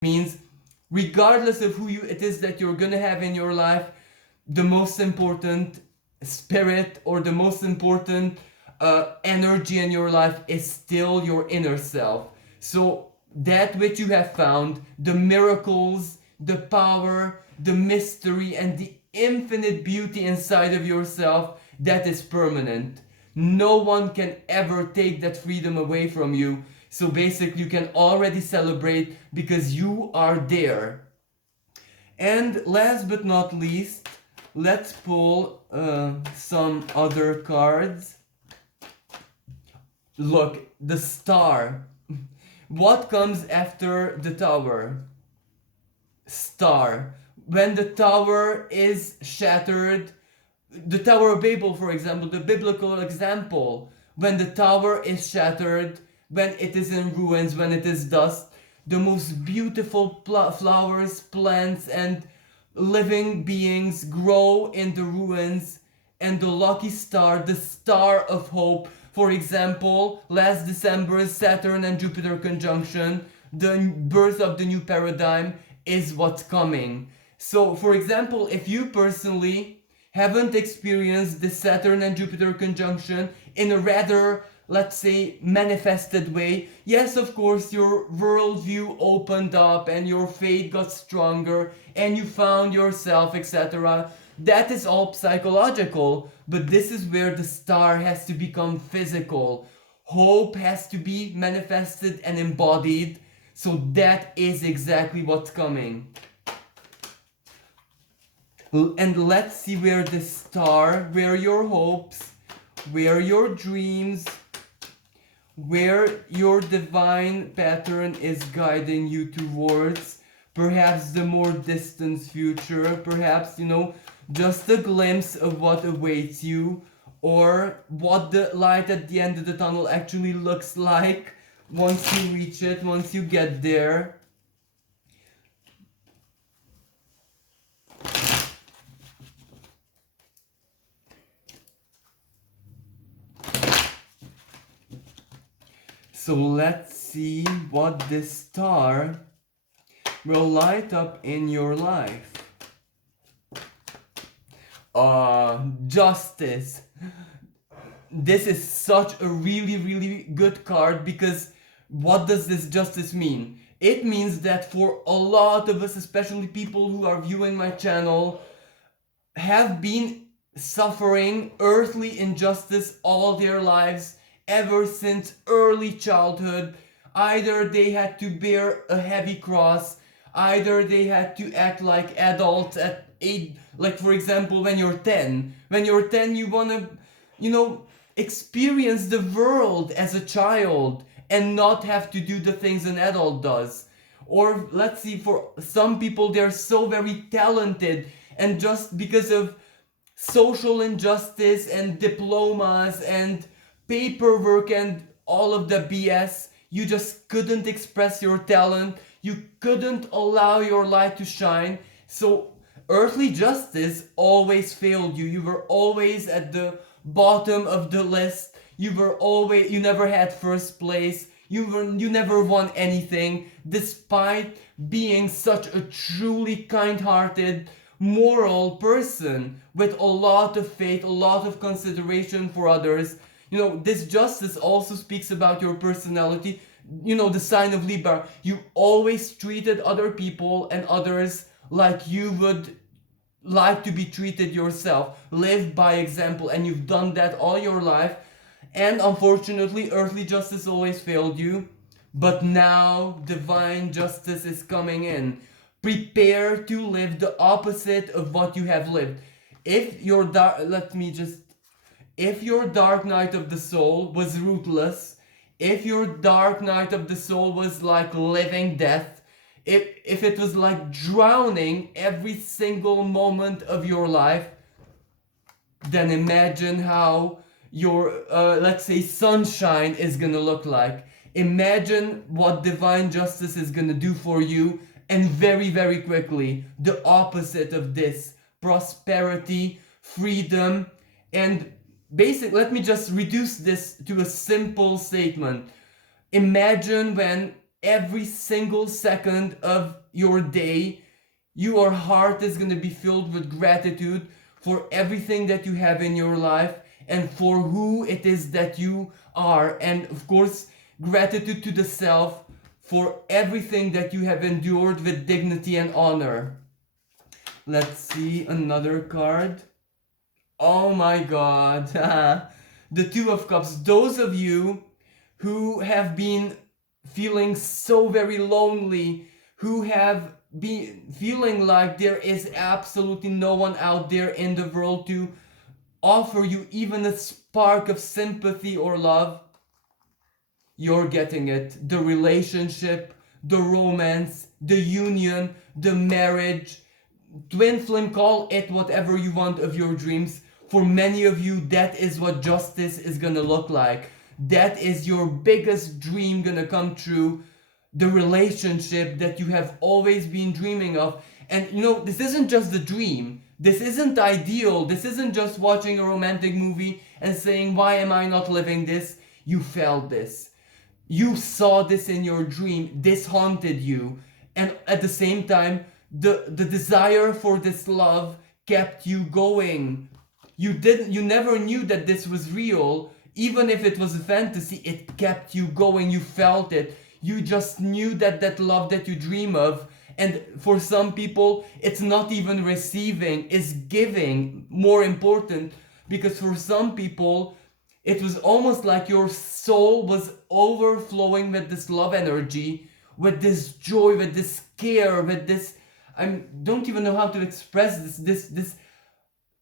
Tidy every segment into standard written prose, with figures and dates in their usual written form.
means regardless of who it is that you're gonna have in your life, the most important spirit or the most important energy in your life is still your inner self. So that which you have found, the miracles, the power, the mystery, and the infinite beauty inside of yourself, that is permanent. No one can ever take that freedom away from you. So basically, you can already celebrate because you are there. And last but not least, let's pull some other cards. Look, the star. What comes after the tower? Star. When the tower is shattered, the Tower of Babel, for example, the biblical example, when the tower is shattered, when it is in ruins, when it is dust, the most beautiful flowers, plants, and living beings grow in the ruins, and the lucky star, the star of hope, for example, last December, Saturn and Jupiter conjunction, the birth of the new paradigm is what's coming. So, for example, if you personally haven't experienced the Saturn and Jupiter conjunction in a rather, let's say, manifested way, yes, of course, your worldview opened up and your faith got stronger and you found yourself, etc. That is all psychological, but this is where the star has to become physical. Hope has to be manifested and embodied. So that is exactly what's coming. And let's see where the star, where your hopes, where your dreams, where your divine pattern is guiding you towards. Perhaps the more distant future, perhaps, just a glimpse of what awaits you, or what the light at the end of the tunnel actually looks like once you reach it, once you get there. So let's see what this star will light up in your life. Justice. This is such a really, really good card because what does this justice mean? It means that for a lot of us, especially people who are viewing my channel, have been suffering earthly injustice all their lives ever since early childhood. Either they had to bear a heavy cross, either they had to act like adults at 8, like for example when you're 10. When you're 10 you wanna, experience the world as a child and not have to do the things an adult does. Or let's see, for some people they're so very talented and just because of social injustice and diplomas and paperwork and all of the BS, you just couldn't express your talent, you couldn't allow your light to shine. So earthly justice always failed you. You were always at the bottom of the list. You never had first place. You never won anything, despite being such a truly kind-hearted, moral person with a lot of faith, a lot of consideration for others. This justice also speaks about your personality. The sign of Libra. You always treated other people and others like you would like to be treated yourself. Live by example, and you've done that all your life. And unfortunately, earthly justice always failed you. But now divine justice is coming in. Prepare to live the opposite of what you have lived. If your if your dark night of the soul was ruthless, if your dark night of the soul was like living death, if it was like drowning every single moment of your life, then imagine how your, let's say, sunshine is gonna look like. Imagine what divine justice is gonna do for you, and very, very quickly, the opposite of this: prosperity, freedom, and let me just reduce this to a simple statement. Imagine when every single second of your day, your heart is going to be filled with gratitude for everything that you have in your life and for who it is that you are. And of course, gratitude to the self for everything that you have endured with dignity and honor. Let's see another card. Oh my god. The Two of Cups. Those of you who have been feeling so very lonely, who have been feeling like there is absolutely no one out there in the world to offer you even a spark of sympathy or love, you're getting it. The relationship, the romance, the union, the marriage, twin flame, call it whatever you want of your dreams. For many of you, that is what justice is gonna look like. That is your biggest dream gonna come true. The relationship that you have always been dreaming of. And you know, this isn't just a dream. This isn't ideal. This isn't just watching a romantic movie and saying, why am I not living this? You felt this. You saw this in your dream. This haunted you. And at the same time, the desire for this love kept you going. You never knew that this was real. Even if it was a fantasy, it kept you going. You felt it. You just knew that that love that you dream of. And for some people, it's not even receiving, it's giving more important. Because for some people, it was almost like your soul was overflowing with this love energy, with this joy, with this care, with this, I don't even know how to express this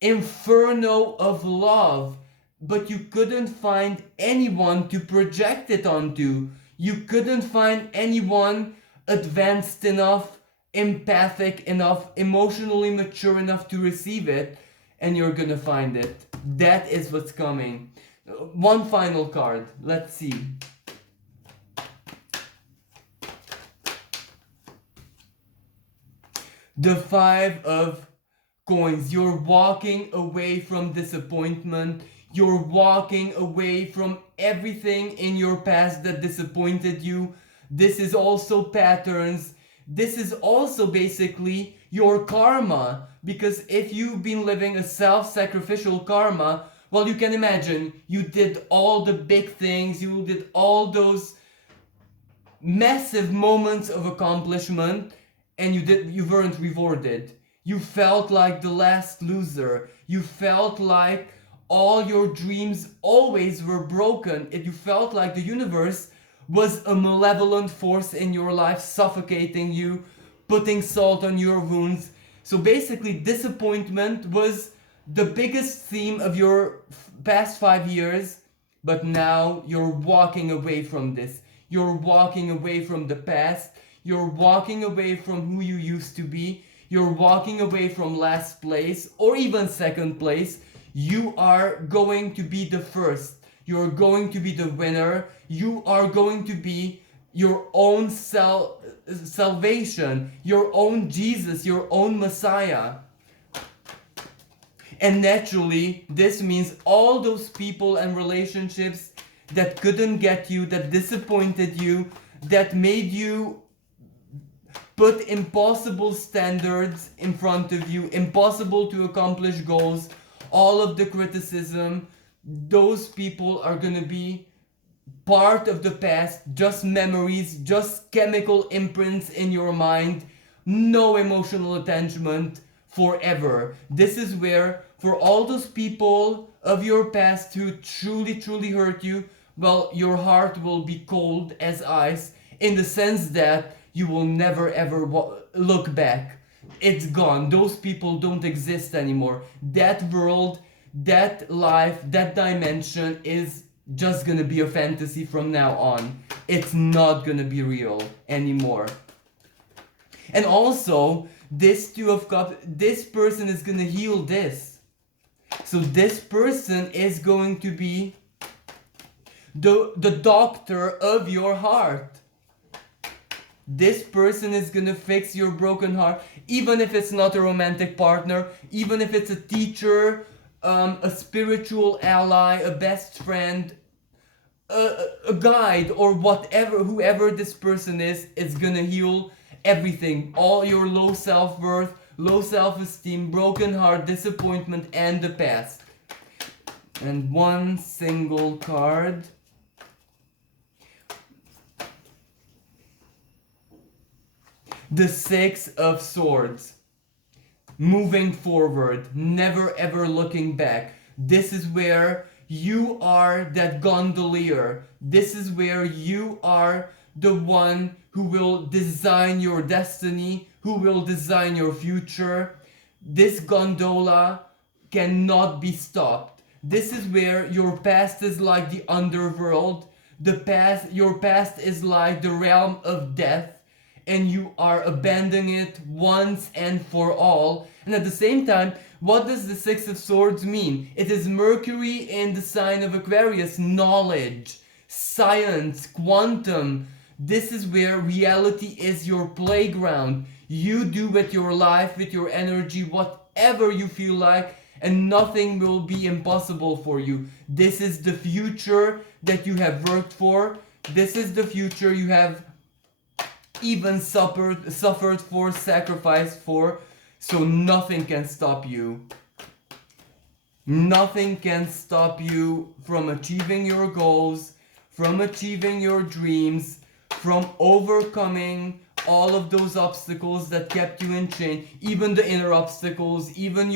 inferno of love, but you couldn't find anyone to project it onto. You couldn't find anyone advanced enough, empathic enough, emotionally mature enough to receive it, and you're gonna find it. That is what's coming. One final card. Let's see. The Five of Coins. You're walking away from disappointment. You're walking away from everything in your past that disappointed you. This is also patterns. This is also basically your karma. Because if you've been living a self-sacrificial karma, well, you can imagine you did all the big things, you did all those massive moments of accomplishment, and you weren't rewarded. You felt like the last loser. You felt like all your dreams always were broken. You felt like the universe was a malevolent force in your life, suffocating you, putting salt on your wounds. So basically, disappointment was the biggest theme of your past 5 years, but now you're walking away from this. You're walking away from the past. You're walking away from who you used to be. You're walking away from last place or even second place. You are going to be the first. You're going to be the winner. You are going to be your own salvation, your own Jesus, your own Messiah. And naturally, this means all those people and relationships that couldn't get you, that disappointed you, that made you put impossible standards in front of you, impossible to accomplish goals, all of the criticism, those people are gonna be part of the past, just memories, just chemical imprints in your mind, no emotional attachment forever. This is where, for all those people of your past who truly hurt you, well, your heart will be cold as ice, in the sense that you will never ever look back. It's gone. Those people don't exist anymore. That world, that life, that dimension is just gonna be a fantasy from now on. It's not gonna be real anymore. And also, this Two of Cups, this person is gonna heal this. So this person is going to be the doctor of your heart. This person is gonna fix your broken heart, even if it's not a romantic partner, even if it's a teacher, a spiritual ally, a best friend, a guide or whatever, whoever this person is gonna heal everything, all your low self-worth, low self-esteem, broken heart, disappointment, and the past. And one single card. The Six of Swords. Moving forward, never ever looking back. This is where you are that gondolier. This is where you are the one who will design your destiny, who will design your future. This gondola cannot be stopped. This is where your past is like the underworld. Your past is like the realm of death, and you are abandoning it once and for all. And at the same time, what does the Six of Swords mean? It is Mercury in the sign of Aquarius, knowledge, science, quantum. This is where reality is your playground. You do with your life, with your energy, whatever you feel like, and nothing will be impossible for you. This is the future that you have worked for. This is the future you have even suffered for, sacrificed for, so nothing can stop you. Nothing can stop you from achieving your goals, from achieving your dreams, from overcoming all of those obstacles that kept you in chain, even the inner obstacles, even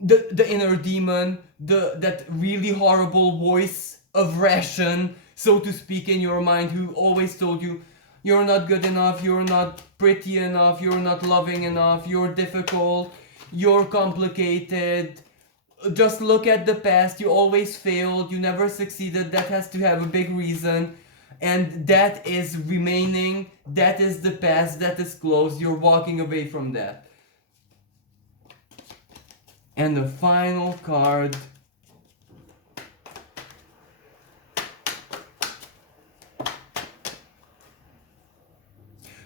the inner demon, that really horrible voice of ration, so to speak, in your mind, who always told you you're not good enough, you're not pretty enough, you're not loving enough, you're difficult, you're complicated. Just look at the past, you always failed, you never succeeded. That has to have a big reason. And that is remaining, that is the past, that is closed, you're walking away from that. And the final card.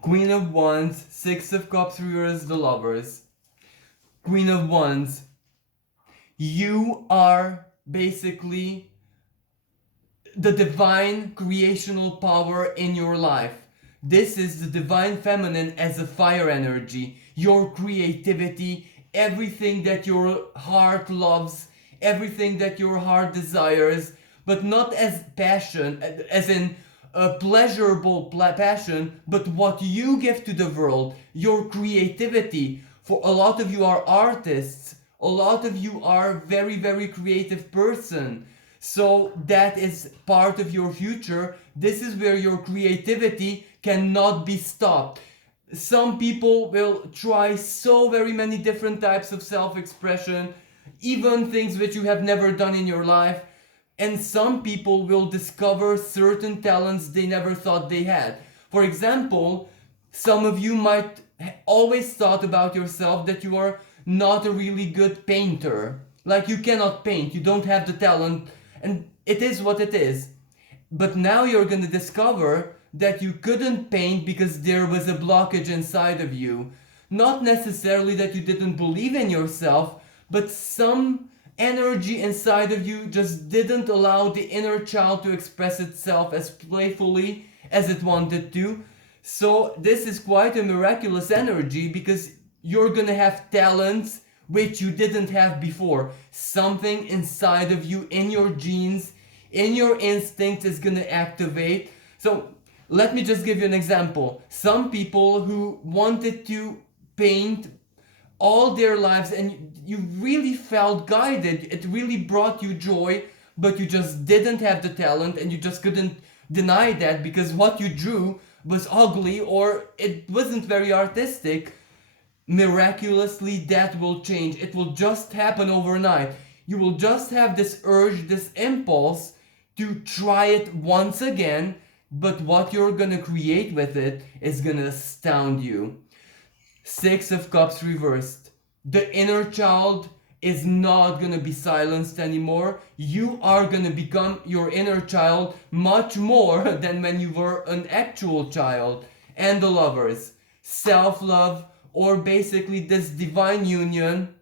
Queen of Wands, Six of Cups reverse, the Lovers. Queen of Wands, you are basically the divine creational power in your life. This is the divine feminine as a fire energy. Your creativity, everything that your heart loves, everything that your heart desires, but not as passion, as in a pleasurable passion, but what you give to the world, your creativity. For a lot of you are artists, a lot of you are very, very creative person. So that is part of your future. This is where your creativity cannot be stopped. Some people will try so very many different types of self-expression, even things which you have never done in your life. And some people will discover certain talents they never thought they had. For example, some of you might always thought about yourself that you are not a really good painter. Like, you cannot paint, you don't have the talent, and it is what it is. But now you're gonna discover that you couldn't paint because there was a blockage inside of you. Not necessarily that you didn't believe in yourself, but some energy inside of you just didn't allow the inner child to express itself as playfully as it wanted to. So this is quite a miraculous energy, because you're gonna have talents which you didn't have before. Something inside of you, in your genes, in your instinct, is gonna activate. So let me just give you an example. Some people who wanted to paint all their lives, and you really felt guided, it really brought you joy, but you just didn't have the talent, and you just couldn't deny that because what you drew was ugly or it wasn't very artistic. Miraculously, that will change. It will just happen overnight. You will just have this urge, this impulse to try it once again, but what you're gonna create with it is gonna astound you. Six of Cups reversed. The inner child is not gonna be silenced anymore. You are gonna become your inner child much more than when you were an actual child. And the Lovers. Self-love, or basically this divine union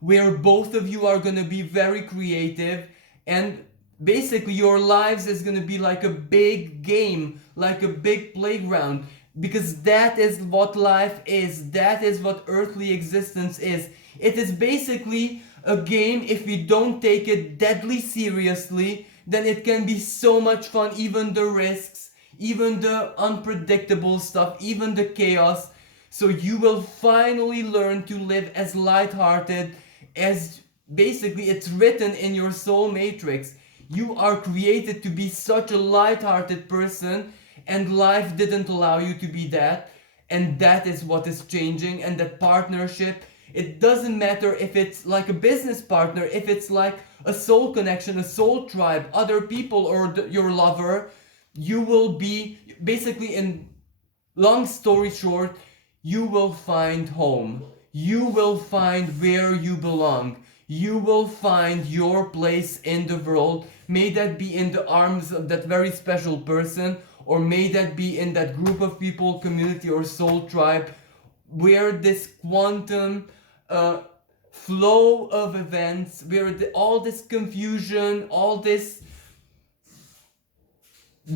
where both of you are gonna be very creative, and basically your lives is going to be like a big game, like a big playground, because that is what life is, that is what earthly existence is. It is basically a game. If we don't take it deadly seriously, then it can be so much fun, even the risks, even the unpredictable stuff, even the chaos. So you will finally learn to live as lighthearted as basically it's written in your soul matrix. You are created to be such a lighthearted person, and life didn't allow you to be that. And that is what is changing. And that partnership, it doesn't matter if it's like a business partner, if it's like a soul connection, a soul tribe, other people, or your lover, you will be basically, in long story short, you will find home. You will find where you belong. You will find your place in the world. May that be in the arms of that very special person, or may that be in that group of people, community, or soul tribe, where this quantum flow of events, where all this confusion, all this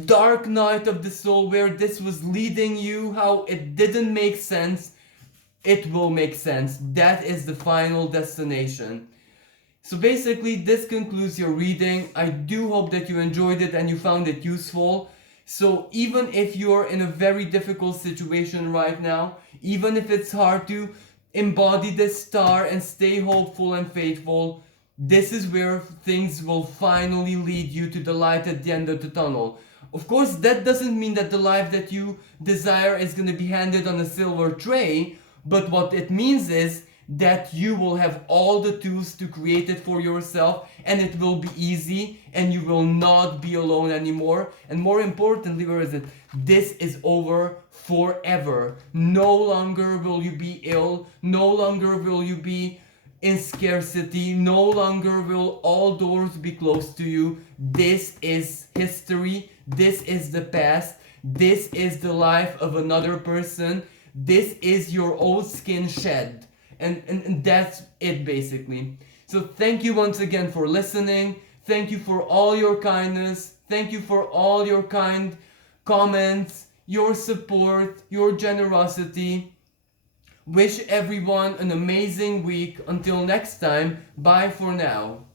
dark night of the soul, where this was leading you, how it didn't make sense, it will make sense. That is the final destination. So basically, this concludes your reading. I do hope that you enjoyed it and you found it useful. So even if you're in a very difficult situation right now, even if it's hard to embody this star and stay hopeful and faithful, this is where things will finally lead you to the light at the end of the tunnel. Of course, that doesn't mean that the life that you desire is going to be handed on a silver tray, but what it means is that you will have all the tools to create it for yourself, and it will be easy, and you will not be alone anymore. And more importantly, where is it? This is over forever. No longer will you be ill, no longer will you be in scarcity, no longer will all doors be closed to you. This is history, this is the past, this is the life of another person, this is your old skin shed. And that's it basically. So thank you once again for listening. Thank you for all your kindness. Thank you for all your kind comments, your support, your generosity. Wish everyone an amazing week. Until next time, bye for now.